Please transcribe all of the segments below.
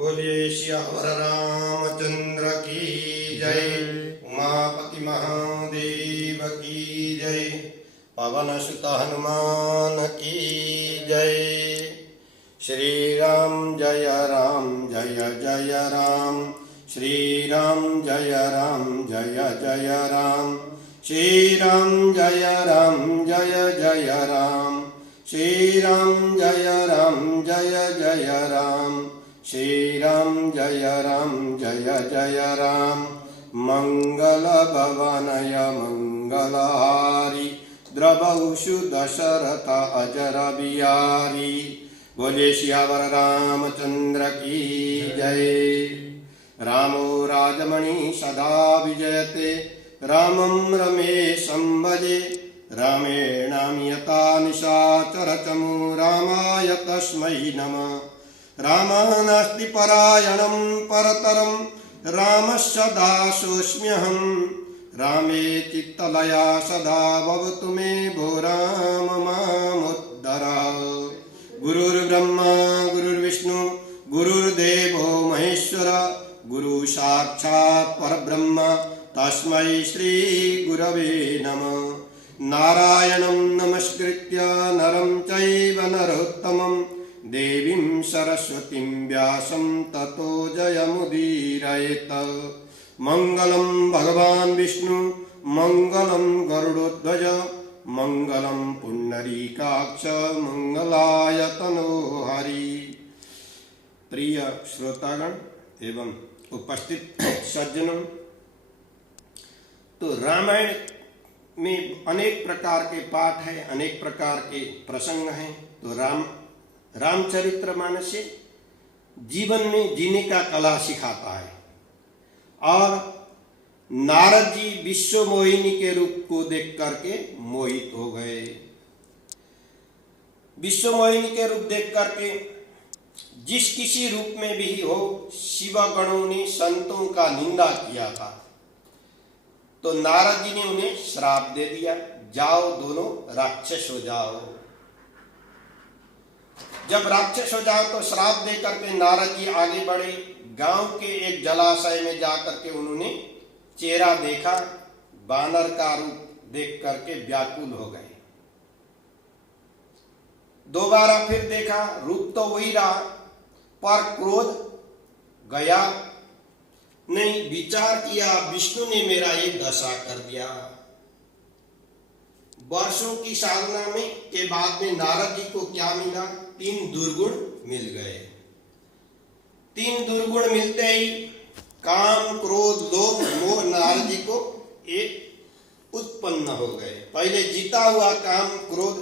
बोलिए सियावर रामचंद्र की जय। उमापति महादेव की जय। पवन सुत हनुमान की जय। श्री राम जय जय राम। श्री राम जय जय राम। श्री राम जय जय राम। श्री राम जय जय राम। श्री राम जय जय राम। मंगल भवनय मंगलहारी द्रवहुषु दशरथ अजर बिहारी। बोले सियावर रामचंद्र की जय। रामो राजमणि सदा विजयते रामं रमेशं भजे। रामेणामियता निशाचर चमु रामाय तस्मै नमः। रामः नास्ति परायणं परतरं रामस्य दासोऽस्म्यहम्। रामे चित्तलया सदा भवतु मे भो राम मामुद्धर। गुरुर्ब्रह्मा गुरुर्विष्णु गुरुर्देवो महेश्वर। गुरु साक्षात् परब्रह्म तस्मै श्री गुरवे नमः। नारायणं नमस्कृत्य नरं चैव नरोत्तमं देवीं सरस्वतीं व्यासं ततो जयमुदीरयेत। मंगलं भगवान् विष्णु मंगलं गरुडध्वज मंगलं पुंडरीकाक्ष मंगलाय तनोहरि। प्रिय श्रोतागण एवं उपस्थित सज्जनों, तो रामायण में अनेक प्रकार के पाठ हैं, अनेक प्रकार के प्रसंग हैं। तो रामचरितमानस जीवन में जीने का कला सिखाता है। और नारद जी विश्व मोहिनी के रूप को देख करके मोहित हो गए। विश्व मोहिनी के रूप देख करके जिस किसी रूप में भी हो, शिव गणों ने संतों का निंदा किया था। तो नारद जी ने उन्हें श्राप दे दिया, जाओ दोनों राक्षस हो जाओ। जब राक्षस हो जाओ तो श्राप दे करके नारद जी आगे बढ़े। गांव के एक जलाशय में जाकर के उन्होंने चेहरा देखा, बानर का रूप देख करके व्याकुल हो गए। दोबारा फिर देखा, रूप तो वही रहा पर क्रोध गया नहीं। विचार किया, विष्णु ने मेरा ये दशा कर दिया। वर्षों की साधना में के बाद में नारद जी को क्या मिला? 3 दुर्गुण मिल गए। 3 दुर्गुण मिलते ही काम क्रोध लोभ मोह नारद जी को एक उत्पन्न हो गए। पहले जीता हुआ काम क्रोध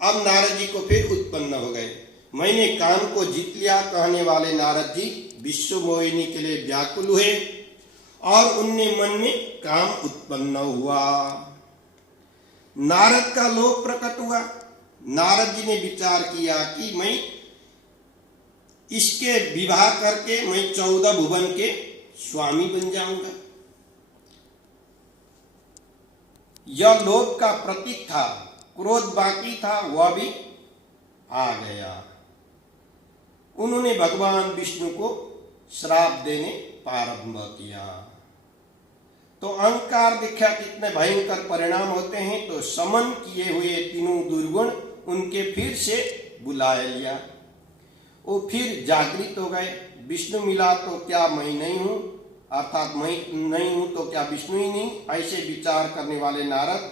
अब नारद जी को फिर उत्पन्न हो गए। मैंने काम को जीत लिया कहने वाले नारद जी विश्व मोहिनी के लिए व्याकुल हुए और उनने मन में काम उत्पन्न हुआ। नारद का लोभ प्रकट हुआ। नारद जी ने विचार किया कि मैं इसके विवाह करके मैं 14 भुवन के स्वामी बन जाऊंगा। यह लोभ का प्रतीक था, क्रोध बाकी था, वह भी आ गया। उन्होंने भगवान विष्णु को श्राप देने प्रारंभ किया। तो अहंकार देखा कितने भयंकर परिणाम होते हैं। तो समन किए हुए 3 दुर्गुण उनके फिर से बुला लिया। वो फिर जागृत हो गए। विष्णु मिला तो क्या मैं नहीं हूं, अर्थात मैं नहीं हूं तो क्या विष्णु ही नहीं, ऐसे विचार करने वाले नारद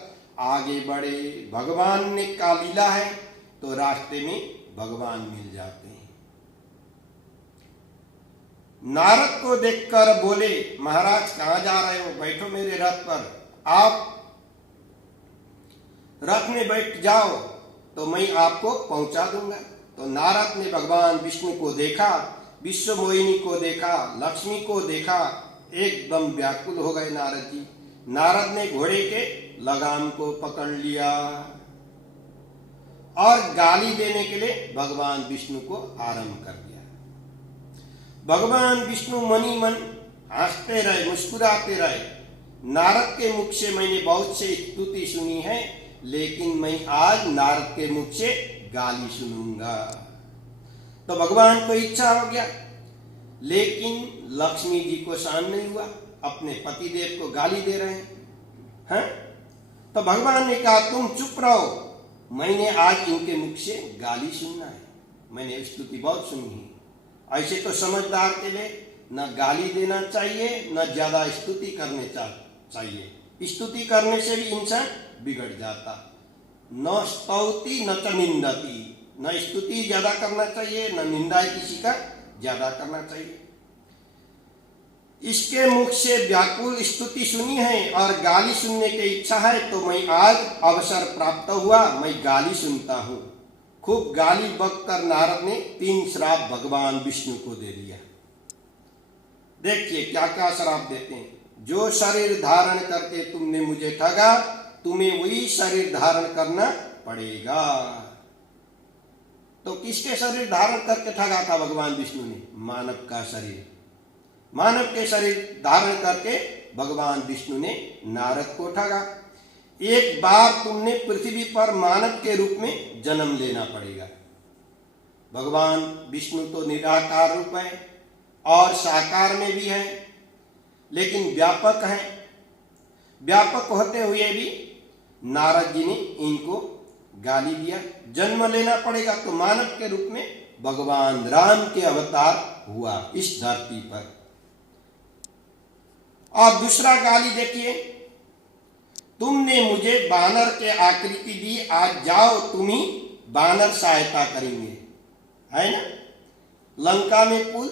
आगे बढ़े। भगवान ने का लीला है तो रास्ते में भगवान मिल जाते हैं। नारद को देखकर बोले, महाराज कहां जा रहे हो? बैठो मेरे रथ पर। आप रथ में बैठ जाओ तो मैं आपको पहुंचा दूंगा। तो नारद ने भगवान विष्णु को देखा, विश्व मोहिनी को देखा, लक्ष्मी को देखा, एकदम व्याकुल हो गए नारद जी। नारद ने घोड़े के लगाम को पकड़ लिया और गाली देने के लिए भगवान विष्णु को आरंभ कर दिया। भगवान विष्णु मनी मन हंसते रहे, मुस्कुराते रहे। नारद के मुख से मैंने बहुत से स्तुति सुनी है, लेकिन मैं आज नारद के मुख से गाली सुनूंगा। तो भगवान को इच्छा हो गया लेकिन लक्ष्मी जी को सहन नहीं हुआ, अपने पतिदेव को गाली दे रहे हैं। तो भगवान ने कहा तुम चुप रहो, मैंने आज इनके मुख से गाली सुनना है, मैंने स्तुति बहुत सुनी है। ऐसे तो समझदार के लिए न गाली देना चाहिए न ज्यादा स्तुति करने चाहिए। स्तुति करने से भी इंसान बिगड़ जाता। न स्तौति न च निंदति, न स्तुति ज्यादा करना चाहिए न निंदा किसी का ज्यादा करना चाहिए। इसके मुख से व्याकुल स्तुति सुनी है और गाली सुनने की इच्छा है, तो मैं आज अवसर प्राप्त हुआ, मैं गाली सुनता हूं। खूब गाली बककर नारद ने 3 श्राप भगवान विष्णु को दे दिया। देखिए क्या क्या श्राप देते हैं। जो शरीर धारण करके तुमने मुझे ठगा, तुम्हें वही शरीर धारण करना पड़ेगा। तो किसके शरीर धारण करके ठगा था भगवान विष्णु ने? मानव का शरीर। मानव के शरीर धारण करके भगवान विष्णु ने नारद को ठगा। एक बार तुमने पृथ्वी पर मानव के रूप में जन्म लेना पड़ेगा। भगवान विष्णु तो निराकार रूप है और साकार में भी है, लेकिन व्यापक है। व्यापक होते हुए भी नारद जी ने इनको गाली दिया। जन्म लेना पड़ेगा, तो मानव के रूप में भगवान राम के अवतार हुआ इस धरती पर। और दूसरा गाली देखिए, तुमने मुझे बानर के आकृति दी, आज जाओ तुम ही बानर सहायता करेंगे, है ना। लंका में पुल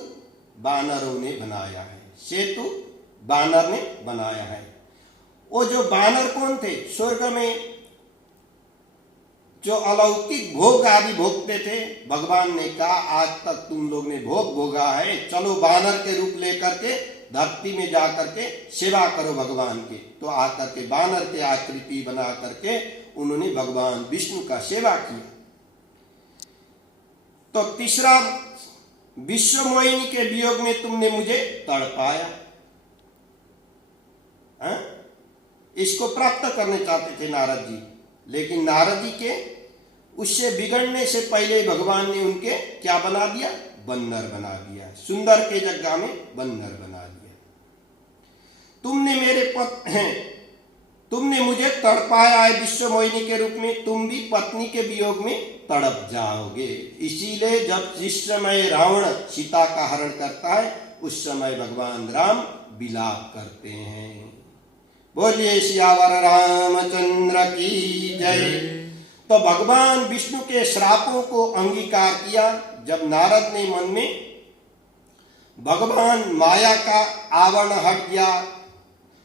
बानरों ने बनाया है, सेतु बानर ने बनाया है। वो जो बानर कौन थे? स्वर्ग में जो अलौकिक भोग आदि भोगते थे। भगवान ने कहा आज तक तुम लोग ने भोग भोगा है, चलो बानर के रूप लेकर के धरती में जाकर के सेवा करो भगवान के। तो आकर के बानर के आकृति बना करके उन्होंने भगवान विष्णु का सेवा किया। तो तीसरा, विश्व मोहिनी के वियोग में तुमने मुझे तड़पाया। इसको प्राप्त करने चाहते थे नारद जी, लेकिन नारद जी के उससे बिगड़ने से पहले भगवान ने उनके क्या बना दिया? बंदर बना दिया। सुंदर के जगह में बंदर बना दिया। तुमने तुमने मुझे तड़पाया है विश्व मोहिनी के रूप में, तुम भी पत्नी के वियोग में तड़प जाओगे। इसीलिए जब जिस समय रावण सीता का हरण करता है, उस समय भगवान राम विलाप करते हैं। बोलिए सियावर रामचंद्र की जय। तो भगवान विष्णु के श्रापों को अंगीकार किया। जब नारद ने मन में भगवान माया का आवरण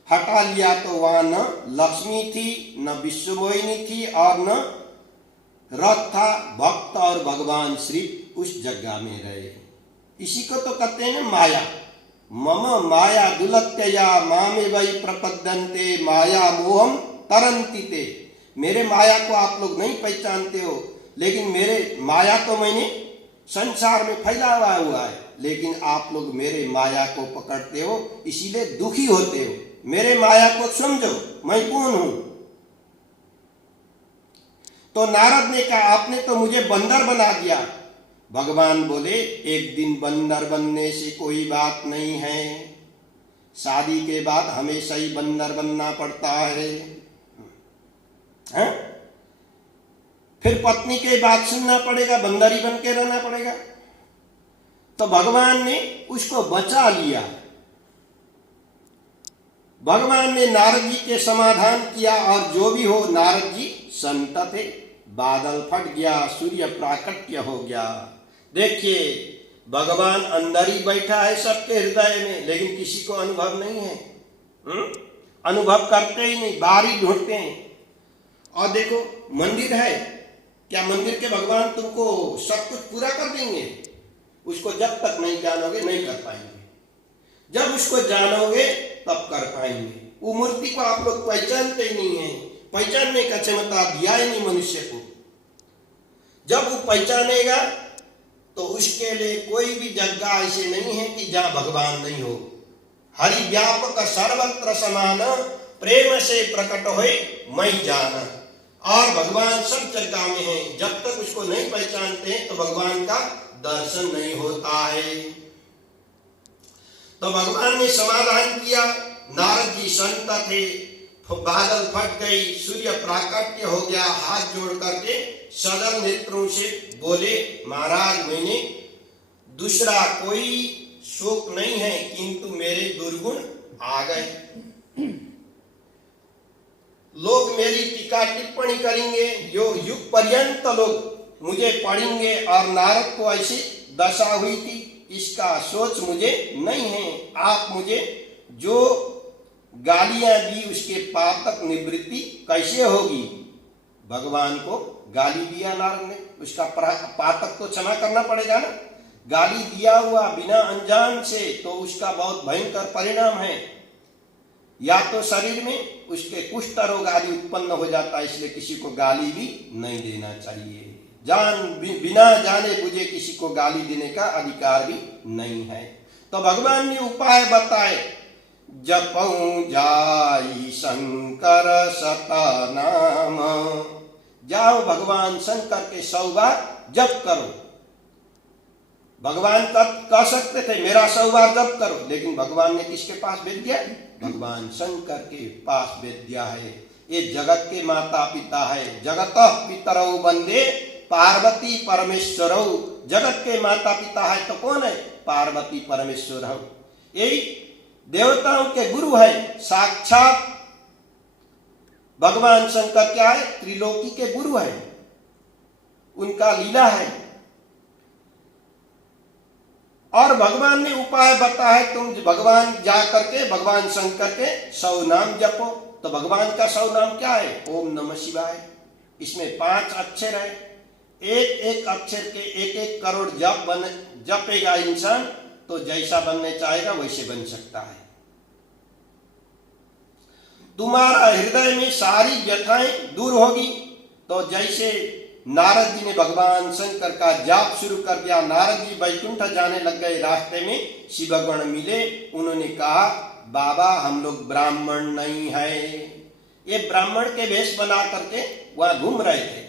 हटा लिया, तो वहां न लक्ष्मी थी, न विश्वमोहिनी थी और न रथ था। भक्त और भगवान सिर्फ उस जगह में रहे। इसी को तो कहते हैं ना माया। मम माया दुलत्यया मामे वै प्रपद्यन्ते माया मोहम तरन्ति ते। मेरे माया को आप लोग नहीं पहचानते हो, लेकिन मेरे माया तो मैंने संसार में फैलाया हुआ है, लेकिन आप लोग मेरे माया को पकड़ते हो, इसीलिए दुखी होते हो। मेरे माया को समझो, मैं कौन हूं। तो नारद ने कहा आपने तो मुझे बंदर बना दिया। भगवान बोले एक दिन बंदर बनने से कोई बात नहीं है, शादी के बाद हमेशा ही बंदर बनना पड़ता है। फिर पत्नी के बात सुनना पड़ेगा, बंदर ही बन के रहना पड़ेगा। तो भगवान ने उसको बचा लिया। भगवान ने नारद जी के समाधान किया, और जो भी हो नारद जी संत थे। बादल फट गया, सूर्य प्राकट्य हो गया। देखिए भगवान अंदर ही बैठा है सबके हृदय में, लेकिन किसी को अनुभव नहीं है। अनुभव करते ही नहीं, बाहर ही ढूंढते हैं। और देखो मंदिर है, क्या मंदिर के भगवान तुमको सब कुछ पूरा कर देंगे? उसको जब तक नहीं जानोगे नहीं कर पाएंगे, जब उसको जानोगे तब कर पाएंगे। वो मूर्ति को आप लोग पहचानते ही नहीं है, पहचानने का क्षमता दिया ही नहीं मनुष्य को। जब वो पहचानेगा तो उसके लिए कोई भी जगह ऐसे नहीं है कि जहां भगवान नहीं हो। हरि व्यापक सर्वत्र समान, प्रेम से प्रकट होए मैं जाना। और भगवान सब जगह में है। जब तक उसको नहीं पहचानते तो भगवान का दर्शन नहीं होता है। तो भगवान ने समाधान किया। नारद जी संत थे, बादल फट गई, सूर्य प्राकट्य हो गया, हाथ जोड़ करके सजल नेत्रों से बोले, महाराज मैंने दूसरा कोई शोक नहीं है, किंतु मेरे दुर्गुण आ गए। लोग मेरी टीका टिप्पणी करेंगे, यो युग पर्यंत लोग मुझे पढ़ेंगे और नारद को ऐसी दशा हुई थी, इसका सोच मुझे नहीं है। आप मुझे जो गालियां दी उसके पातक निवृत्ति कैसे होगी? भगवान को गाली दिया नारद ने, उसका पातक तो क्षमा करना पड़ेगा ना। गाली दिया हुआ बिना अनजान से तो उसका बहुत भयंकर परिणाम है। या तो शरीर में उसके कुष्ठ रोग आदि उत्पन्न हो जाता है, इसलिए किसी को गाली भी नहीं देना चाहिए। बिना जाने बुझे किसी को गाली देने का अधिकार भी नहीं है। तो भगवान ने उपाय बताए, जपऊं जाई शंकर सतनाम, जाओ भगवान शंकर के 100 बार जप करो। भगवान कह सकते थे मेरा 100 बार जप करो, लेकिन भगवान ने किसके पास भेज दिया? भगवान शंकर के पास भेज दिया है। ये जगत के माता पिता है। जगत पितरौ वंदे पार्वती परमेश्वरौ। जगत के माता पिता है तो कौन है? पार्वती परमेश्वर। यही देवताओं के गुरु है। साक्षात भगवान शंकर क्या है? त्रिलोकी के गुरु है। उनका लीला है। और भगवान ने उपाय बताया, तुम भगवान जा करके भगवान शंकर के 100 नाम जपो। तो भगवान का 100 नाम क्या है? ओम नमः शिवाय। इसमें 5 अक्षर है। एक एक अक्षर के 1-1 करोड़ जपेगा इंसान तो जैसा बनने चाहेगा वैसे बन सकता है। तुम्हारा हृदय में सारी व्यथाएं दूर होगी। तो जैसे नारद जी ने भगवान शंकर का जाप शुरू कर दिया, नारद जी वैकुंठ जाने लग गए। रास्ते में शिवगण मिले, उन्होंने कहा बाबा हम लोग ब्राह्मण नहीं है। ये ब्राह्मण के वेश बना करके वहां घूम रहे थे।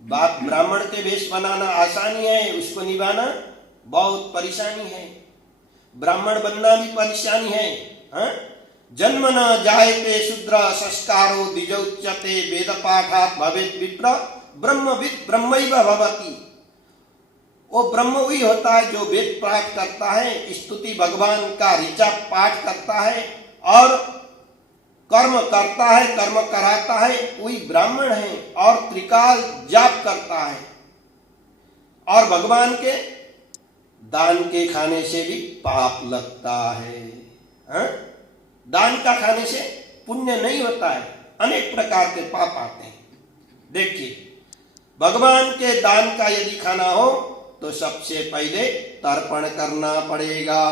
बात ब्राह्मण के वेश बनाना आसानी है, उसको निभाना बहुत परेशानी है। ब्राह्मण बनना भी परेशानी है। हाँ? जन्म न जायते शूद्र संस्कारो द्विजोच्यते वेद पाठात् भवेत् विप्र ब्रह्मविद ब्रह्मैव भवति। वो ब्रह्म वही होता है जो वेद पाठ करता है, स्तुति भगवान का ऋचा पाठ करता है और कर्म करता है, कर्म कराता है, वही ब्राह्मण है। और त्रिकाल जाप करता है। और भगवान के दान के खाने से भी पाप लगता है। हाँ? दान का खाने से पुण्य नहीं होता है, अनेक प्रकार के पाप आते हैं। देखिए, भगवान के दान का यदि खाना हो तो सबसे पहले तर्पण करना पड़ेगा।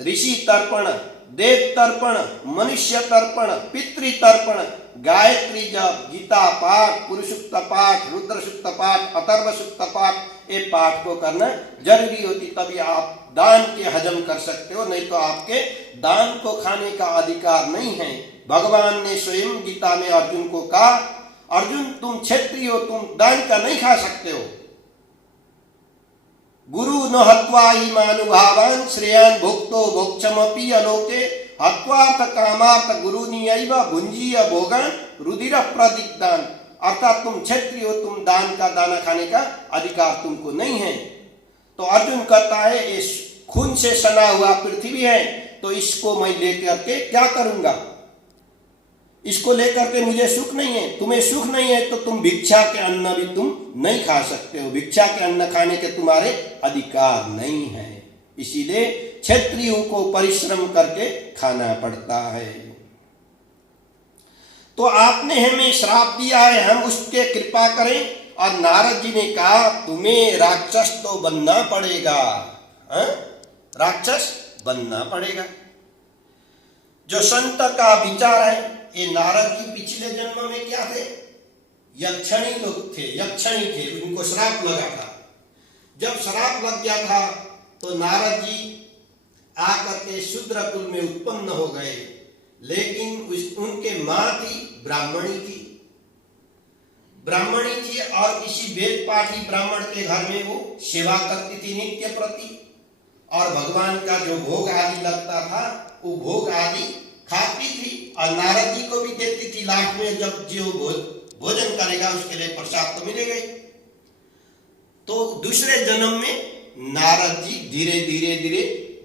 ऋषि तर्पण, देव तर्पण, मनुष्य तर्पण, पितृ तर्पण, गायत्री जप, गीता पाठ, पुरुषोक्त पाठ, रुद्र सूक्त पाठ, अथर्व सूक्त पाठ, ये पाठ को करना जरूरी होती, तभी आप दान के हजम कर सकते हो। नहीं तो आपके दान को खाने का अधिकार नहीं है। भगवान ने स्वयं गीता में अर्जुन को कहा, अर्जुन तुम क्षत्रिय हो, तुम दान का नहीं खा सकते हो। गुरु न हत्वा इमानुभावान श्रेयान भोक्तो भोक्षमपि अलोके हत्वार्थ कामार्थ गुरु नियैव भुंजीय भोगान रुधिर प्रदिग्धान। अर्थात तुम क्षत्रिय हो, तुम दान का दाना खाने का अधिकार तुमको नहीं है। तो अर्जुन कहता है इस खून से सना हुआ पृथ्वी है, तो इसको मैं लेकर के क्या करूंगा? इसको लेकर के मुझे सुख नहीं है। तुम्हें सुख नहीं है तो तुम भिक्षा के अन्न भी तुम नहीं खा सकते हो। भिक्षा के अन्न खाने के तुम्हारे अधिकार नहीं है। इसीलिए क्षत्रियों को परिश्रम करके खाना पड़ता है। तो आपने हमें श्राप दिया है, हम उसके कृपा करें। और नारद जी ने कहा तुम्हें राक्षस तो बनना पड़ेगा। राक्षस बनना पड़ेगा। जो संत का विचार है, ये नारद जी पिछले जन्म में क्या थे? यक्षणी लोग थे, यक्षणी थे। उनको श्राप लगा था। जब श्राप लग गया था तो नारद जी आकर के शूद्र कुल में उत्पन्न हो गए। लेकिन उनके माँ थी ब्राह्मणी थी, ब्राह्मणी थी और किसी वेद पाठी ब्राह्मण के घर में वो सेवा करती थी नित्य प्रति। और भगवान का जो भोग आदि लगता था वो भोग आदि खाती थी और नारद जी को भी देती थी। लास्ट में जब जो भोजन करेगा उसके लिए प्रसाद तो मिलेगा ही। तो दूसरे जन्म में नारद जी धीरे धीरे धीरे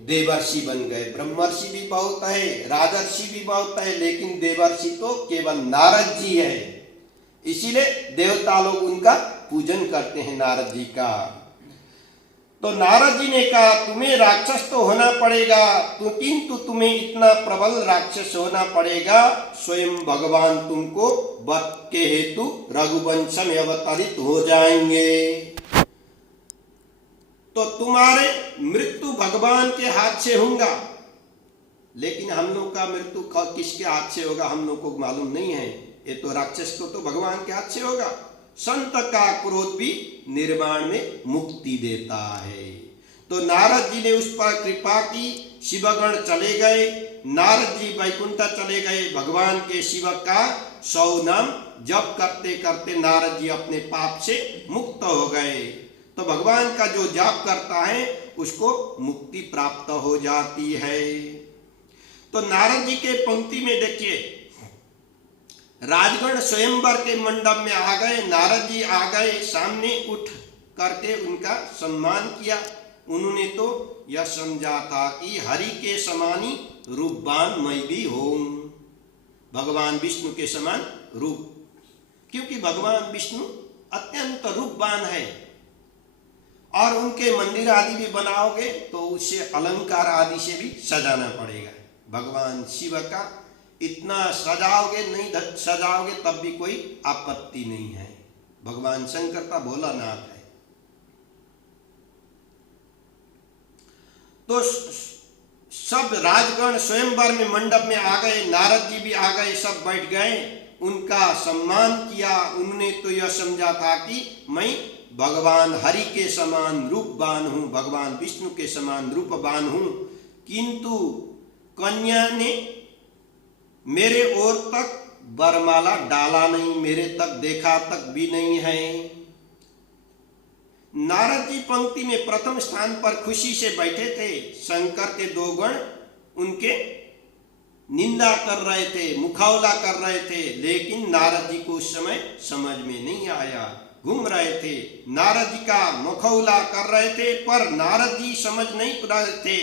देवर्षि बन गए। ब्रह्मर्षि भी बहुत है, राजर्षि भी बहुत है, लेकिन देवर्षि तो केवल नारद जी है। इसीलिए देवता लोग उनका पूजन करते हैं नारद जी का। तो नारद जी ने कहा तुम्हें राक्षस तो होना पड़ेगा, किंतु तुम्हें इतना प्रबल राक्षस होना पड़ेगा, स्वयं भगवान तुमको वध के हेतु रघुवंश में अवतरित हो जाएंगे। तो तुम्हारे मृत्यु भगवान के हाथ से होगा, लेकिन हम लोग का मृत्यु किसके हाथ से होगा हम लोग को मालूम नहीं है। ये तो राक्षस को तो भगवान के हाथ से होगा। संत का क्रोध भी निर्वाण में मुक्ति देता है। तो नारद जी ने उस पर कृपा की, शिवगण चले गए, नारद जी वैकुंठ चले गए। भगवान के शिव का 100 नाम जप करते करते नारद जी अपने पाप से मुक्त हो गए। तो भगवान का जो जाप करता है उसको मुक्ति प्राप्त हो जाती है। तो नारद जी के पंक्ति में देखिए, राजगण स्वयंवर के मंडप में आ गए, नारद जी आ गए, सामने उठ करके उनका सम्मान किया। उन्होंने तो यह समझा था कि हरि के समानी रूपवान मैं भी हूं, भगवान विष्णु के समान रूप, क्योंकि भगवान विष्णु अत्यंत रूपवान है। और उनके मंदिर आदि भी बनाओगे तो उसे अलंकार आदि से भी सजाना पड़ेगा। भगवान शिव का इतना सजाओगे, नहीं सजाओगे तब भी कोई आपत्ति नहीं है। भगवान शंकर का भोलानाथ है। तो सब राजगण स्वयंवर में मंडप में आ गए, नारद जी भी आ गए, सब बैठ गए, उनका सम्मान किया। उन्होंने तो यह समझा था कि मैं भगवान हरि के समान रूपवान हूं, भगवान विष्णु के समान रूपवान हूं, किंतु कन्या ने मेरे ओर तक वरमाला डाला नहीं, मेरे तक देखा तक भी नहीं है। नारद जी पंक्ति में प्रथम स्थान पर खुशी से बैठे थे। शंकर के 2 गण उनके निंदा कर रहे थे, मुखावला कर रहे थे, लेकिन नारद जी को उस समय समझ में नहीं आया, घूम रहे थे। नारद जी का मुखावला कर रहे थे पर नारद जी समझ नहीं पा रहे थे।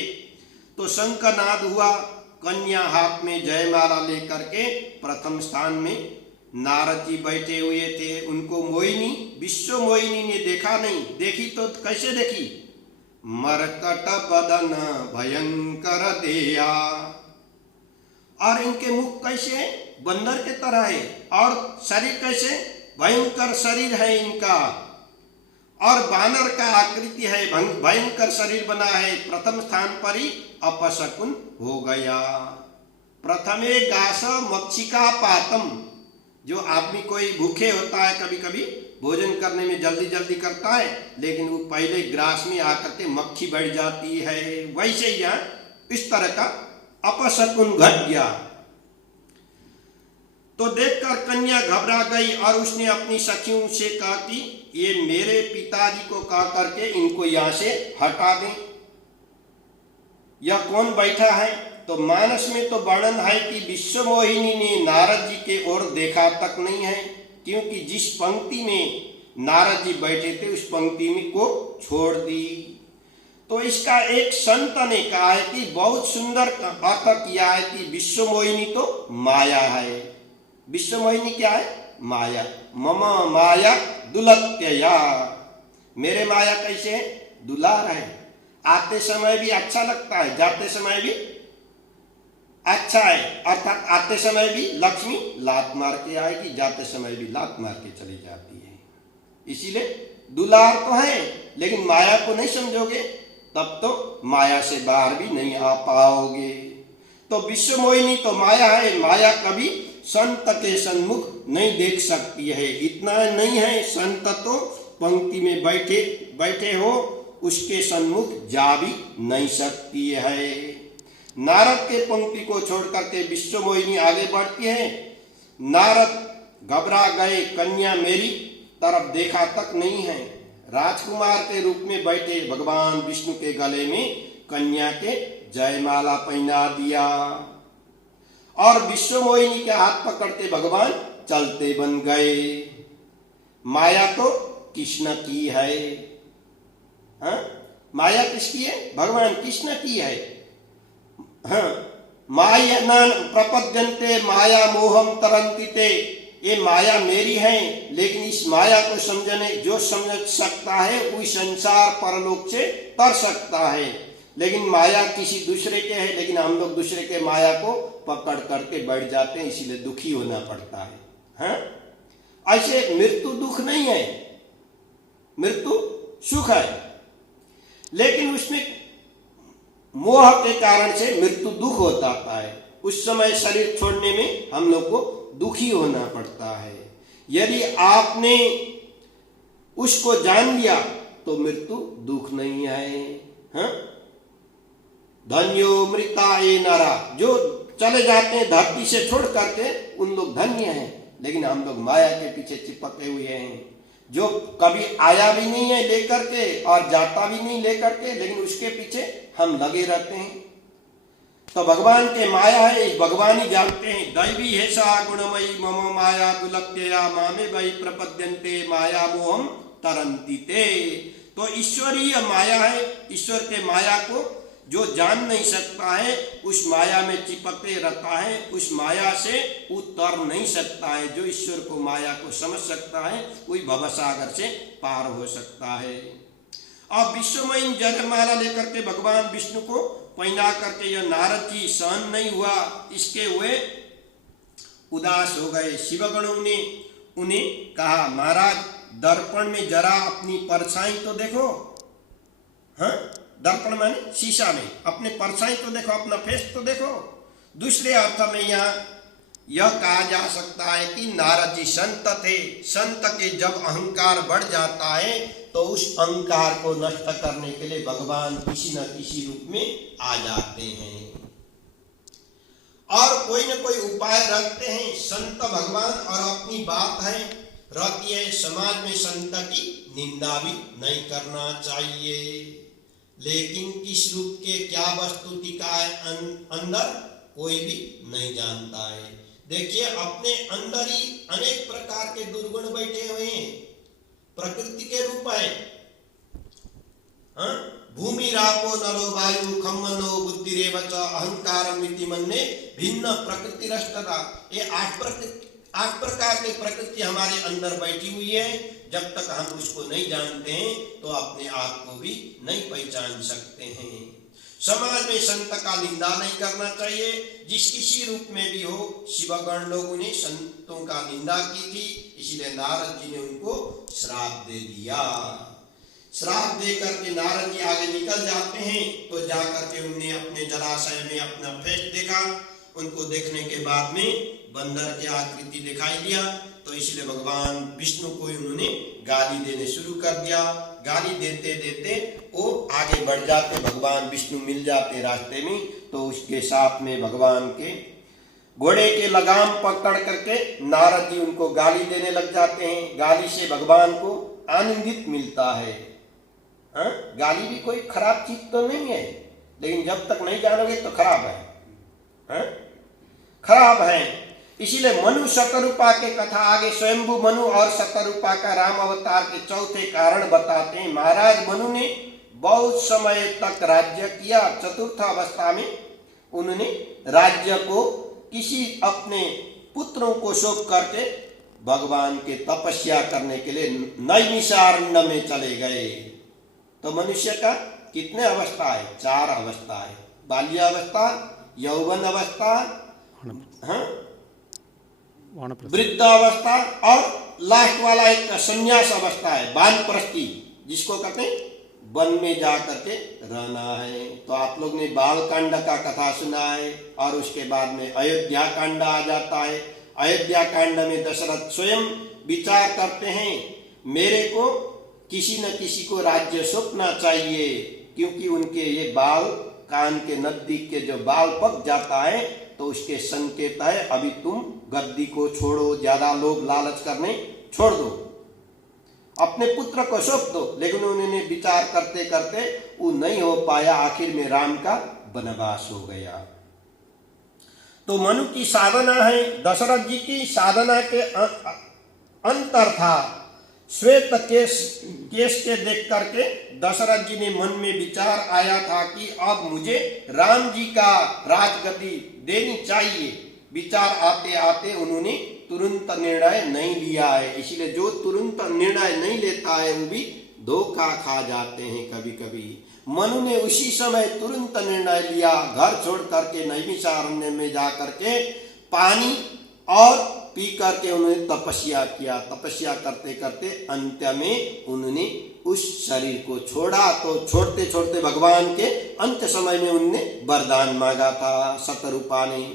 तो शंखनाद हुआ, कन्या हाथ में जयमाला लेकर के प्रथम स्थान में नारद जी बैठे हुए थे। उनको मोहिनी, विश्व मोहिनी ने देखा नहीं, देखी तो कैसे देखी, मरकट बदन भयंकर देया, और इनके मुख कैसे बंदर के तरह है, और शरीर कैसे भयंकर शरीर है इनका, और बानर का आकृति है, भयंकर शरीर बना है। प्रथम स्थान पर ही अपशकुन हो गया। प्रथमे गास मक्षिका पातम, जो आदमी कोई भूखे होता है कभी कभी भोजन करने में जल्दी जल्दी करता है, लेकिन वो पहले ग्रास में आकर के मक्खी बैठ जाती है, वैसे ही यहाँ इस तरह का अपशकुन घट गया। तो देखकर कन्या घबरा गई और उसने अपनी सखियों से कहा कि ये मेरे पिताजी को कहा करके इनको यहाँ से हटा दें। यह कौन बैठा है? तो मानस में तो वर्णन है कि विश्वमोहिनी ने नारद जी के ओर देखा तक नहीं है, क्योंकि जिस पंक्ति में नारद जी बैठे थे उस पंक्ति में को छोड़ दी। तो इसका एक संत ने कहा है कि बहुत सुंदर अर्थ किया है कि विश्वमोहिनी तो माया है। विश्वमोहिनी क्या है? माया। मम माया दुलत्यया, मेरे माया कैसे है? दुलार है, आते समय भी अच्छा लगता है, जाते समय भी अच्छा है, अर्थात आते समय भी लक्ष्मी लात मार के आएगी, जाते समय भी लात मार के चली जाती है। इसीलिए दुलार तो है, लेकिन माया को नहीं समझोगे तब तो माया से बाहर भी नहीं आ पाओगे। तो विश्वमोहिनी तो माया है, माया कभी संत के सन्मुख नहीं देख सकती है। इतना नहीं है, संत तो पंक्ति में बैठे हो उसके सन्मुख जा भी नहीं सकती है। नारद के पंक्ति को छोड़ करके विश्वमोहिनी आगे बढ़ती है। नारद घबरा गए, कन्या मेरी तरफ देखा तक नहीं है। राजकुमार के रूप में बैठे भगवान विष्णु के गले में कन्या के जयमाला पहना दिया और विश्व मोहिनी के हाथ पकड़ के भगवान चलते बन गए। माया तो कृष्ण की है, हाँ? माया किसकी है? भगवान कृष्ण की है। हाँ, माया न प्रपद्यन्ते माया मोहम तरन्ति ते, ये माया मेरी है, लेकिन इस माया को समझने जो समझ सकता है वही संसार परलोक से तर सकता है। लेकिन माया किसी दूसरे के है, लेकिन हम लोग दूसरे के माया को पकड़ करके बैठ जाते हैं, इसीलिए दुखी होना पड़ता है। हाँ? ऐसे मृत्यु दुख नहीं है, मृत्यु सुख है, लेकिन उसमें मोह के कारण से मृत्यु दुख होता है। उस समय शरीर छोड़ने में हम लोग को दुखी होना पड़ता है। यदि आपने उसको जान लिया तो मृत्यु दुख नहीं है। हाँ? धन्यो मृता ये नरा, जो चले जाते हैं धरती से छोड़ करके उन लोग धन्य हैं, लेकिन हम लोग माया के पीछे चिपके हुए हैं, जो कभी आया भी नहीं है लेकर के और जाता भी नहीं लेकर के, लेकिन उसके पीछे हम लगे रहते हैं। तो भगवान के माया है, भगवान ही जानते हैं। दैवी है सा गुणमयी मम माया दुलक्ष्या मामे वै प्रपद्यन्ते माया मोहम तरन्ति ते। तो ईश्वरीय माया है, ईश्वर के माया को जो जान नहीं सकता है उस माया में चिपके रहता है, उस माया से उतर नहीं सकता है। जो ईश्वर को माया को समझ सकता है वही भवसागर से पार हो सकता है। अब विश्वमयी जयमाला लेकर के भगवान विष्णु को पहना करके यह नारद जी सहन नहीं हुआ, इसके हुए उदास हो गए। शिवगणों ने उन्हें कहा, महाराज दर्पण में जरा अपनी परछाई तो देखो। हाँ, दर्पण माने शीशा में अपने परछाई तो देखो, अपना फेस तो देखो। दूसरे अर्थ में यहाँ यह कहा जा सकता है कि नारद जी संत थे। संत के जब अहंकार बढ़ जाता है तो उस अहंकार को नष्ट करने के लिए भगवान किसी न किसी रूप में आ जाते हैं और कोई न कोई उपाय रखते हैं। संत भगवान और अपनी बात है रहती है, समाज में संत की निंदा भी नहीं करना चाहिए, लेकिन किस रूप के क्या वस्तु टिका है अंदर कोई भी नहीं जानता है। देखिए, अपने अंदर ही अनेक प्रकार के दुर्गुण बैठे हुए हैं, प्रकृति के रूप है। हाँ? भूमि रापो नलो वायु खम्मनो बुद्धिरेव च अहंकारम इति मन्ये भिन्न प्रकृति रष्टता। ये आठ प्रकार की प्रकृति हमारे अंदर बैठी हुई है। जब तक हम उसको नहीं जानते हैं तो अपने आप को भी नहीं पहचान सकते हैं। समाज में संत का निंदा नहीं करना चाहिए, जिस किसी रूप में भी हो। शिवगण लोगों ने संतों का निंदा की थी, इसलिए नारद जी ने उनको श्राप दे दिया। श्राप दे करके नारद जी आगे निकल जाते हैं तो जाकर के उन्हें अपने जलाशय में अपना फेस देखा। उनको देखने के बाद में बंदर की आकृति दिखाई दिया, तो इसलिए भगवान विष्णु को उन्होंने गाली देने शुरू कर दिया। गाली देते देते वो आगे बढ़ जाते, भगवान विष्णु मिल जाते रास्ते में, तो उसके साथ में भगवान के घोड़े के लगाम पकड़ करके नारद जी उनको गाली देने लग जाते हैं। गाली से भगवान को आनंदित मिलता है। हाँ? गाली भी कोई खराब चीज तो नहीं है, लेकिन जब तक नहीं जानोगे तो खराब है। हाँ? खराब है। इसीलिए मनु शतरूपा के कथा आगे स्वयंभू मनु और शतरूपा का राम अवतार के चौथे कारण बताते हैं। महाराज मनु ने बहुत समय तक राज्य किया। चतुर्थ अवस्था में उन्होंने राज्य को किसी अपने पुत्रों को सौंप करके भगवान के तपस्या करने के लिए नैमिषारण्य में चले गए। तो मनुष्य का कितने अवस्था है? 4 अवस्था है, बाल्यावस्था, यौवन अवस्था, वृद्धावस्था और लास्ट वाला एक संन्यास अवस्था है, वानप्रस्थी, जिसको कहते हैं वन में जा करके रहना है। तो आप लोग ने बाल कांड का कथा सुना है और उसके बाद में अयोध्या कांड आ जाता है। अयोध्या कांड में दशरथ स्वयं विचार करते हैं, मेरे को किसी न किसी को राज्य सौंपना चाहिए, क्योंकि उनके ये बाल कान के नजदीक के जो बाल पक जाता है तो उसके संकेत है अभी तुम गद्दी को छोड़ो, ज्यादा लोग लालच करने छोड़ दो। अपने पुत्र को सौंप दो। लेकिन उन्होंने विचार करते करते वो नहीं हो पाया, आखिर में राम का वनवास हो गया। तो मनु की साधना है, दशरथ जी की साधना के अंतर था। श्वेत केश के देख करके दशरथ जी ने मन में विचार आया था कि अब मुझे राम जी का राजगद्दी देनी चाहिए। विचार आते आते उन्होंने तुरंत निर्णय नहीं लिया है। इसलिए जो तुरंत निर्णय नहीं लेता है वो भी धोखा खा जाते हैं कभी कभी। मनु ने उसी समय तुरंत निर्णय लिया, घर छोड़ करके नैमिषारण्य में जा करके पानी और पी करके उन्होंने तपस्या किया। तपस्या करते करते अंत में उन्होंने उस शरीर को छोड़ा। तो छोड़ते छोड़ते भगवान के अंत समय में उन्होंने वरदान मांगा था शतरूपा ने,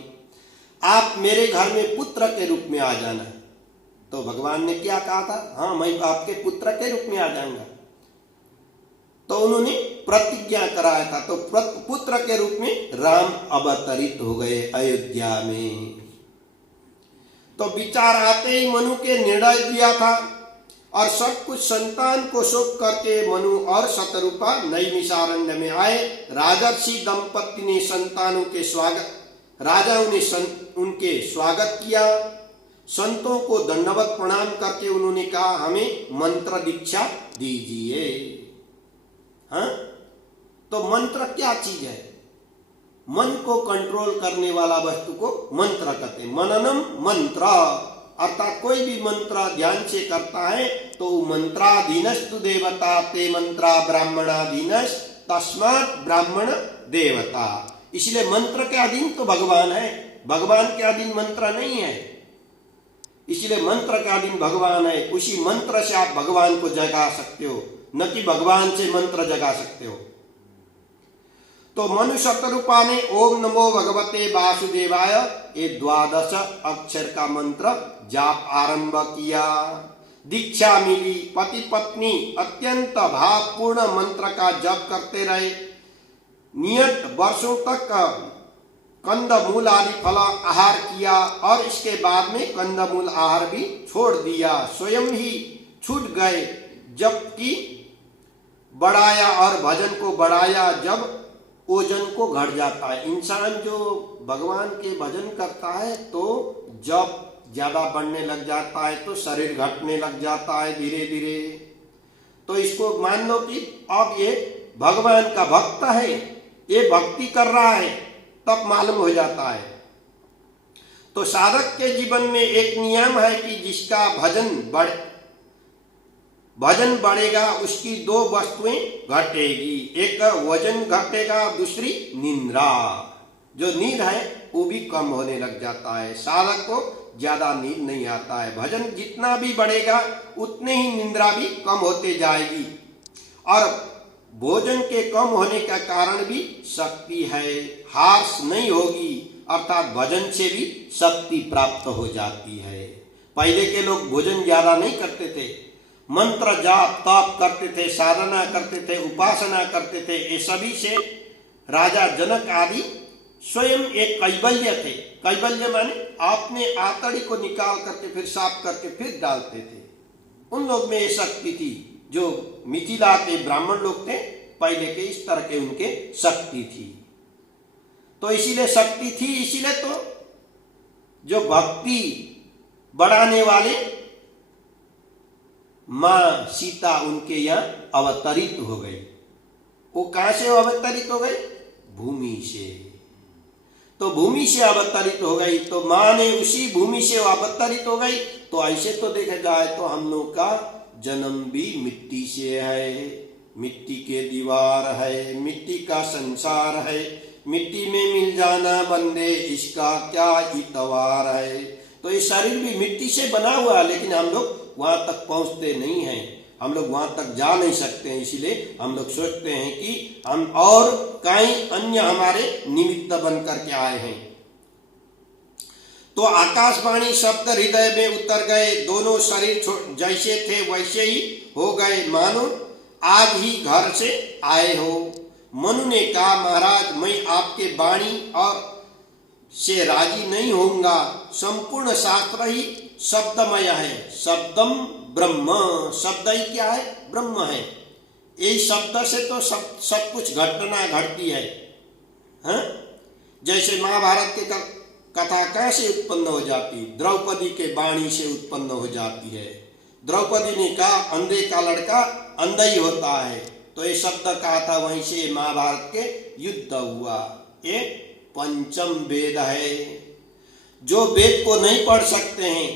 आप मेरे घर में पुत्र के रूप में आ जाना। तो भगवान ने क्या कहा था? हाँ, मैं आपके पुत्र के रूप में आ जाऊंगा। तो उन्होंने प्रतिज्ञा कराया था। तो पुत्र के रूप में राम अवतरित हो गए अयोध्या में। तो विचार आते ही मनु के निर्णय दिया था और सब कुछ संतान को सौंप करके मनु और शतरूपा नैमिषारण्य में आए। राजर्षि दंपति ने संतानों के स्वागत, राजाओं ने उनके स्वागत किया। संतों को दंडवत प्रणाम करके उन्होंने कहा हमें मंत्र दीक्षा दीजिए। हाँ, तो मंत्र क्या चीज है? मन को कंट्रोल करने वाला वस्तु को मंत्र कहते हैं। मननम मंत्र, अर्थात कोई भी मंत्र ध्यान से करता है तो मंत्राधीनस्तु देवता ते मंत्रा ब्राह्मणाधीनस तस्मात् ब्राह्मण देवता। इसलिए मंत्र के अधीन तो भगवान है, भगवान के अधीन मंत्र नहीं है। इसलिए मंत्र के अधीन भगवान है। उसी मंत्र से आप भगवान को जगा सकते हो, न कि भगवान से मंत्र जगा सकते हो। तो मनु शतरूपा ने ओम नमो भगवते वासुदेवाय ये 12 अक्षर का मंत्र जाप आरंभ किया। दीक्षा मिली। पति पत्नी अत्यंत भावपूर्ण मंत्र का जप करते रहे। नियत वर्षों तक कंद मूल आदि फल आहार किया और इसके बाद में कंद मूल आहार भी छोड़ दिया, स्वयं ही छूट गए। जबकि बढ़ाया और भजन को बढ़ाया जब ओजन को घट जाता है। इंसान जो भगवान के भजन करता है तो जब ज्यादा बढ़ने लग जाता है तो शरीर घटने लग जाता है धीरे धीरे। तो इसको मान लो कि अब ये भगवान का भक्त है, ये भक्ति कर रहा है, तब मालूम हो जाता है। तो साधक के जीवन में एक नियम है कि जिसका भजन बढ़ेगा उसकी 2 वस्तुएं घटेगी, एक वजन घटेगा, दूसरी निंद्रा। जो नींद है वो भी कम होने लग जाता है। साधक को ज्यादा नींद नहीं आता है। भजन जितना भी बढ़ेगा उतने ही निंद्रा भी कम होते जाएगी। और भोजन के कम होने का कारण भी शक्ति है, हार्स नहीं होगी, अर्थात भजन से भी शक्ति प्राप्त हो जाती है। पहले के लोग भोजन ज्यादा नहीं करते थे, मंत्र जाप तप करते थे, साधना करते थे, उपासना करते थे। ये सभी से राजा जनक आदि स्वयं एक कैवल्य थे। कैवल्य माने आपने आतड़ी को निकाल करके फिर साफ करके फिर डालते थे। उन लोग में ये शक्ति थी। जो मिथिला के ब्राह्मण लोग थे पहले के, इस तरह के उनके शक्ति थी। तो इसीलिए शक्ति थी, इसीलिए तो जो भक्ति बढ़ाने वाले मां सीता उनके यहाँ अवतरित हो गई। वो कहां से अवतरित हो गई? भूमि से। तो भूमि से अवतरित हो गई तो मां ने उसी भूमि से अवतरित हो गई। तो ऐसे तो देखा जाए तो हम लोग का जन्म भी मिट्टी से है, मिट्टी के दीवार है, मिट्टी का संसार है। मिट्टी में मिल जाना बंदे इसका क्या इतवार है। तो ये शरीर भी मिट्टी से बना हुआ है, लेकिन हम लोग वहां तक पहुंचते नहीं हैं, हम लोग वहां तक जा नहीं सकते हैं। इसलिए हम लोग सोचते हैं कि हम और कई अन्य हमारे निमित्त बन करके आए हैं। तो आकाशवाणी शब्द हृदय में उतर गए। दोनों शरीर जैसे थे वैसे ही हो गए, मानो आज ही घर से आए हो। मनु ने कहा महाराज मैं आपके वाणी और से राजी नहीं होऊंगा। संपूर्ण शास्त्र ही शब्दमय है, शब्दम ब्रह्म, शब्द ही क्या है? ब्रह्म है। यही शब्द से तो सब कुछ घटना घटती है। हाँ? जैसे महाभारत की कथा कहाँ से उत्पन्न हो जाती? द्रौपदी के वाणी से उत्पन्न हो जाती है। द्रौपदी ने कहा अंधे का लड़का अंधा ही होता है, तो ये शब्द कहा था, वहीं से महाभारत के युद्ध हुआ। ये पंचम वेद है। जो वेद को नहीं पढ़ सकते हैं,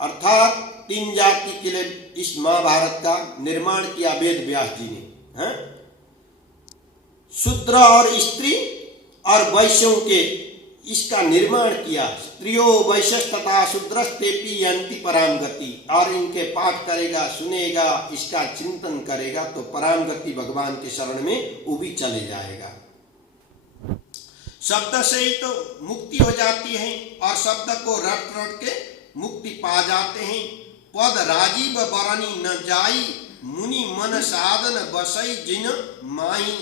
अर्थात 3 जाति के लिए इस महाभारत का निर्माण किया वेद व्यास जी ने। हाँ? शूद्र और स्त्री और वैश्यों के इसका निर्माण किया। स्त्रियो वैश्य तथा शूद्रस्तेपि यन्ति पराम गति, और इनके पाठ करेगा, सुनेगा, इसका चिंतन करेगा तो पराम गति भगवान के शरण में वो भी चले जाएगा। शब्द से ही तो मुक्ति हो जाती है, और शब्द को रट रट के मुक्ति पा जाते हैं। पद राजीव बरनी न जाई, मुनि मन साधन बसई जिन माही,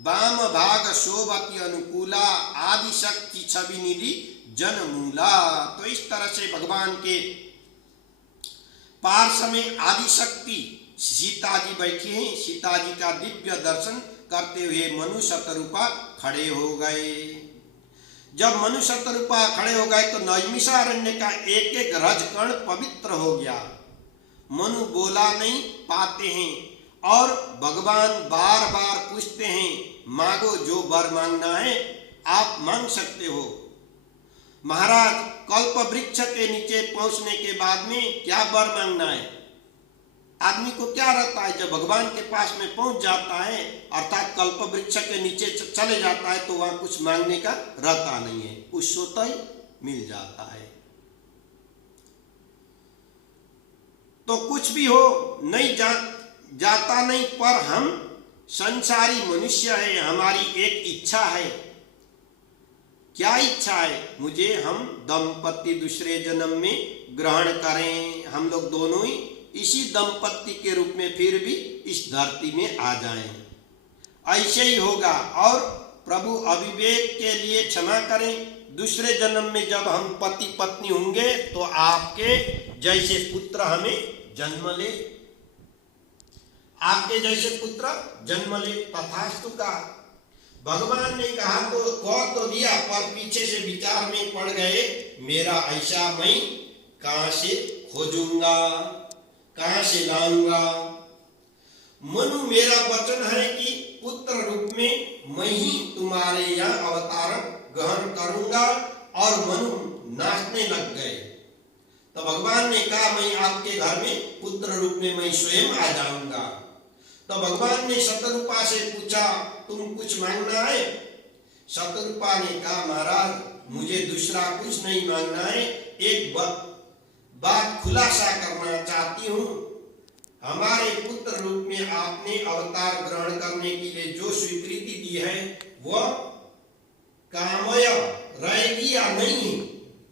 वाम भाग शोभति अनुकूला, आदि शक्ति छवि निधि जन मूला। तो इस तरह से भगवान के पार्श्व में आदि शक्ति सीता जी बैठी हैं। सीता जी का दिव्य दर्शन करते हुए मनु शतरूपा खड़े हो गए। जब मनु शतरूपा खड़े हो गए तो नैमिषारण्य का एक एक रजकण पवित्र हो गया। मनु बोला नहीं पाते हैं, और भगवान बार बार पूछते हैं, मांगो जो वर मांगना है आप मांग सकते हो। महाराज, कल्प वृक्ष के नीचे पहुंचने के बाद में क्या वर मांगना है? आदमी को क्या रहता है, जब भगवान के पास में पहुंच जाता है, अर्थात कल्प वृक्ष के नीचे चले जाता है, तो वहां कुछ मांगने का रहता नहीं है, कुछ सोता ही मिल जाता है। तो कुछ भी हो नहीं जाता नहीं, पर हम संसारी मनुष्य है, हमारी एक इच्छा है। क्या इच्छा है? मुझे हम दंपति दूसरे जन्म में ग्रहण करें, हम लोग दोनों ही इसी दंपति के रूप में फिर भी इस धरती में आ जाएं। ऐसे ही होगा। और प्रभु अविवेक के लिए क्षमा करें, दूसरे जन्म में जब हम पति पत्नी होंगे तो आपके जैसे पुत्र हमें जन्म ले, आपके जैसे पुत्र जन्म ले। तथास्तु का भगवान ने कहा तो कह तो दिया, पर पीछे से विचार में पड़ गए, मेरा ऐसा मैं कहां से खोजूंगा, कहां से लाऊंगा। मनु मेरा वचन है कि पुत्र रूप में मैं ही तुम्हारे यहाँ अवतार ग्रहण करूंगा। और मनु नाचने लग गए। तो भगवान ने कहा मैं आपके घर में पुत्र रूप में मैं स्वयं आ जाऊंगा। तो भगवान ने शतरूपा से पूछा तुम कुछ मांगना है? शतरूपा ने कहा महाराज मुझे दूसरा कुछ नहीं मांगना है, एक बात खुलासा करना चाहती हूँ। हमारे पुत्र रूप में आपने अवतार ग्रहण करने के लिए जो स्वीकृति दी है वह कामय रहेगी या नहीं,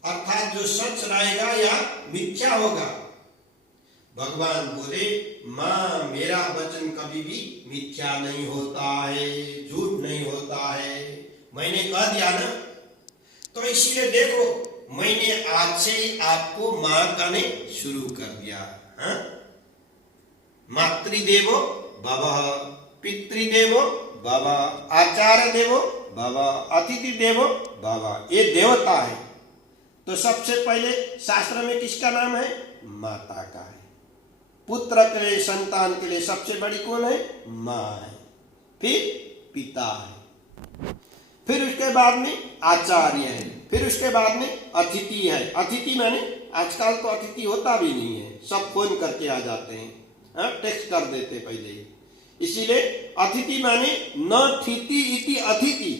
अर्थात जो सच रहेगा या मिथ्या होगा। भगवान बोले मां मेरा वचन कभी भी मिथ्या नहीं होता है, झूठ नहीं होता है, मैंने कह दिया ना। तो इसीलिए देखो मैंने आज से ही आपको मां कहने शुरू कर दिया। हाँ? मातृदेवो भवः, पितृदेवो भवः, आचार्य देवो भवः, अतिथि देवो भवः। ये देवता है। तो सबसे पहले शास्त्र में किसका नाम है? माता का है। पुत्र के लिए, संतान के लिए सबसे बड़ी कौन है? माँ है। फिर पिता है, फिर उसके बाद में आचार्य है, फिर उसके बाद में अतिथि है। अतिथि माने आजकल तो अतिथि होता भी नहीं है, सब फोन करके आ जाते हैं, टेक्स्ट कर देते पहले ही। इसीलिए अतिथि माने न थिति इति अतिथि,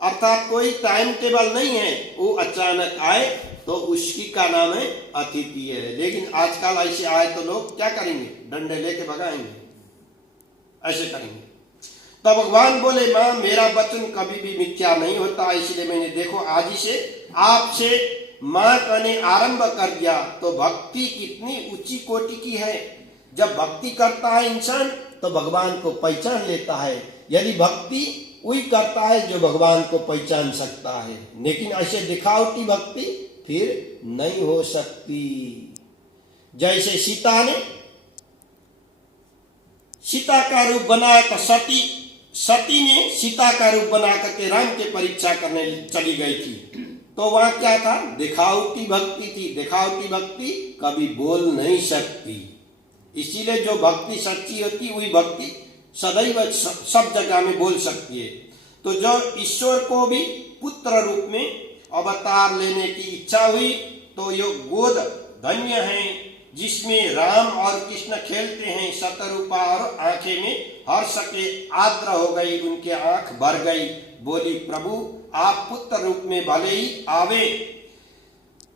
अर्थात कोई टाइम टेबल नहीं है, वो अचानक आए तो उसकी का नाम है अतिथि है। लेकिन आजकल ऐसे आए तो लोग क्या करेंगे? डंडे लेके भगाएंगे, ऐसे करेंगे। तो भगवान बोले मां मेरा वचन कभी भी मिथ्या नहीं होता, इसलिए मैंने देखो आज ही से आपसे मां कहने आरंभ कर दिया। तो भक्ति कितनी ऊंची कोटि की है। जब भक्ति करता है इंसान तो भगवान को पहचान लेता है। यदि भक्ति वही करता है जो भगवान को पहचान सकता है, लेकिन ऐसे दिखावटी भक्ति फिर नहीं हो सकती। जैसे सीता का रूप बनाया तो सती ने सीता का रूप बना करके राम की परीक्षा करने चली गई थी। तो वहां क्या था? दिखावटी भक्ति थी। दिखावटी भक्ति कभी बोल नहीं सकती। इसीलिए जो भक्ति सच्ची होती वही भक्ति सदैव सब जगह में बोल सकती है। तो जो ईश्वर को भी पुत्र रूप में अवतार लेने की इच्छा हुई तो ये गोद धन्य है जिसमें राम और कृष्ण खेलते हैं। शतरूपा और आंखें में हर्ष के आर्द्र हो गई, उनके आंख भर गई। बोली, प्रभु आप पुत्र रूप में भले ही आवे,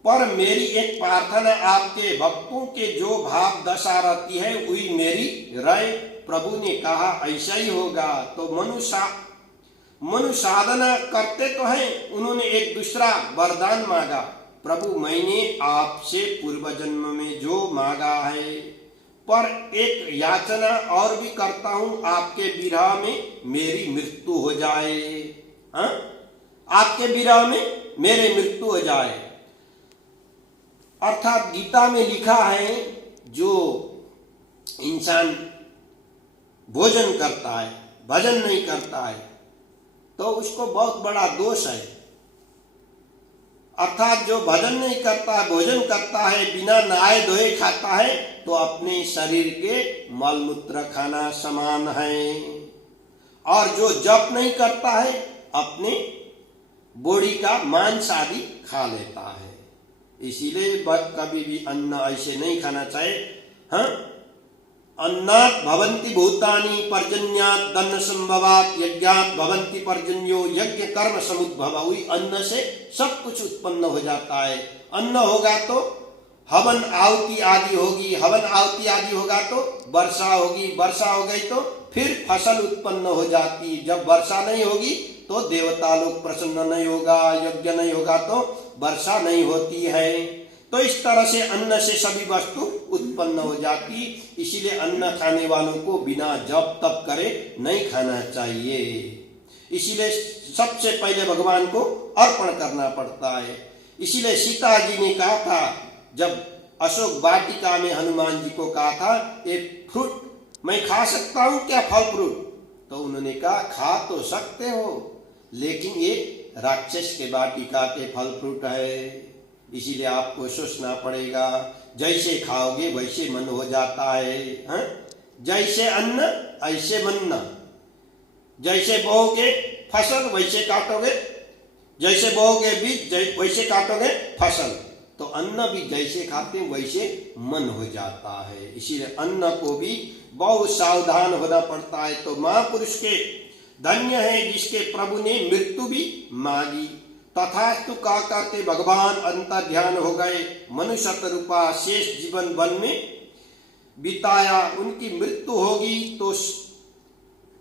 पर मेरी एक प्रार्थना, आपके भक्तों के जो भाव दशा रहती है वही मेरी रहे। प्रभु ने कहा ऐसा ही होगा। तो मनु साधना करते तो हैं, उन्होंने एक दूसरा वरदान मांगा। प्रभु मैंने आपसे पूर्व जन्म में जो मांगा है, पर एक याचना और भी करता हूं, आपके विरह में मेरी मृत्यु हो जाए। आपके विरह में मेरी मृत्यु हो जाए। अर्थात गीता में लिखा है जो इंसान भोजन करता है, भजन नहीं करता है, तो उसको बहुत बड़ा दोष है। अर्थात जो भजन नहीं करता, भोजन करता है, बिना नहाए धोए खाता है, तो अपने शरीर के मलमूत्र खाना समान है। और जो जप नहीं करता है, अपने बॉडी का मांस आदि खा लेता है। इसीलिए कभी भी अन्न ऐसे नहीं खाना चाहिए। अन्नात् भवन्ति भूतानि पर्जन्यात् दन्न संभवात् यज्ञात् भवन्ति पर्जन्यो यज्ञ कर्म समुद्भव। हुई अन्न से सब कुछ उत्पन्न हो जाता है। अन्न होगा तो हवन आहुति आदि होगी, हवन आहुति आदि होगा तो वर्षा होगी, वर्षा हो गई तो फिर फसल उत्पन्न हो जाती। जब वर्षा नहीं होगी तो देवता लोग प्रसन्न नहीं होगा, यज्ञ नहीं होगा तो वर्षा नहीं होती है। तो इस तरह से अन्न से सभी वस्तु उत्पन्न हो जाती। इसीलिए अन्न खाने वालों को बिना जप तप करे नहीं खाना चाहिए। इसीलिए सबसे पहले भगवान को अर्पण करना पड़ता है। इसीलिए सीता जी ने कहा था, जब अशोक वाटिका में हनुमान जी को कहा था, ये फ्रूट मैं खा सकता हूं क्या, फल फ्रूट? तो उन्होंने कहा खा तो सकते हो, लेकिन ये राक्षस के वाटिका के फल फ्रूट है, इसीलिए आपको सोचना पड़ेगा। जैसे खाओगे वैसे मन हो जाता है। जैसे अन्न ऐसे मन्न, जैसे बोओगे फसल वैसे काटोगे, जैसे बोओगे बीज वैसे काटोगे फसल। तो अन्न भी जैसे खाते वैसे मन हो जाता है। इसीलिए अन्न को भी बहुत सावधान होना पड़ता है। तो महापुरुष के धन्य है जिसके प्रभु ने मृत्यु भी मांगी। तथास्तु कह करके भगवान अंतर ध्यान हो गए। मनुष्य रूपा शेष जीवन वन में बिताया। उनकी मृत्यु होगी तो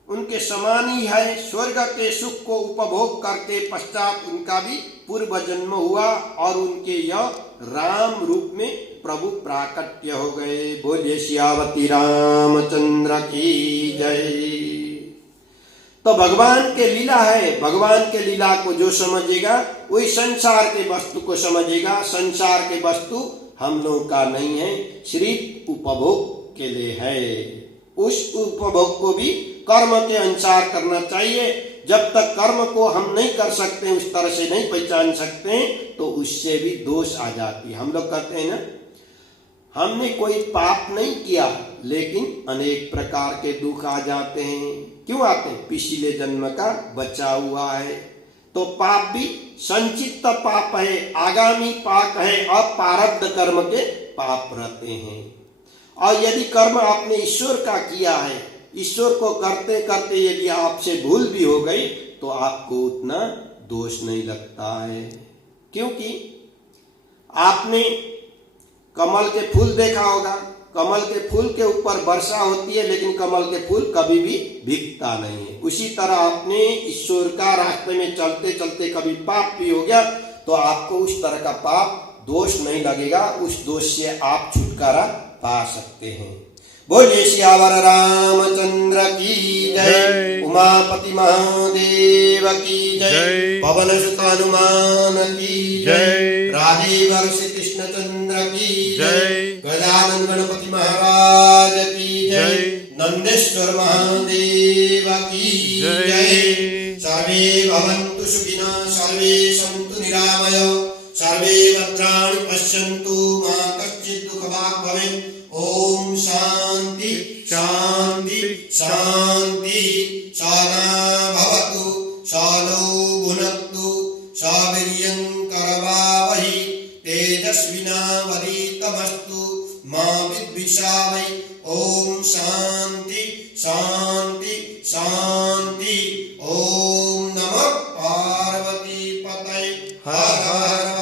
उनके समान ही है। स्वर्ग के सुख को उपभोग करके पश्चात उनका भी पूर्व जन्म हुआ और उनके यह राम रूप में प्रभु प्राकट्य हो गए। बोलिए सियावती रामचंद्र की जय। तो भगवान के लीला है। भगवान के लीला को जो समझेगा वही संसार के वस्तु को समझेगा। संसार के वस्तु हम लोग का नहीं है, सिर्फ उपभोग के लिए है। उस उपभोग को भी कर्म के अनुसार करना चाहिए। जब तक कर्म को हम नहीं कर सकते, उस तरह से नहीं पहचान सकते, तो उससे भी दोष आ जाती है। हम लोग कहते हैं ना, हमने कोई पाप नहीं किया लेकिन अनेक प्रकार के दुख आ जाते हैं। क्यों आते हैं? पिछले जन्म का बचा हुआ है। तो पाप भी संचित पाप है, आगामी पाप है और प्रारब्ध कर्म के पाप रहते हैं। और यदि कर्म आपने ईश्वर का किया है, ईश्वर को करते करते यदि आपसे भूल भी हो गई तो आपको उतना दोष नहीं लगता है। क्योंकि आपने कमल के फूल देखा होगा, कमल के फूल के ऊपर वर्षा होती है लेकिन कमल के फूल कभी भी भीगता नहीं है। उसी तरह आपने ईश्वर का रास्ते में चलते चलते कभी पाप भी हो गया तो आपको उस तरह का पाप दोष नहीं लगेगा। उस दोष से आप छुटकारा पा सकते हैं। बोलिए सियावर रामचंद्र की जय। उमापति महादेव की जय। पवन सुत हनुमान की जय। राधे वर्ष कृष्ण चंद्र की जय। गजानन जय। नंदेश्वर महादेव की जय। सर्वे भवन्तु सुखिनः, सर्वे सन्तु निरामया, सर्वे भद्राणि पश्यन्तु, मा कश्चित् दुःखभाग् भवेत्। ओम शांति शांति शांति। सदा भवतु सालो भुनक्तु सावीर्यं करवावहै तेजस्विनावधीतमस्तु मा विद्विषावहै। ओम शांति शांति शांति। ओम नमः पार्वती पतये। हर हर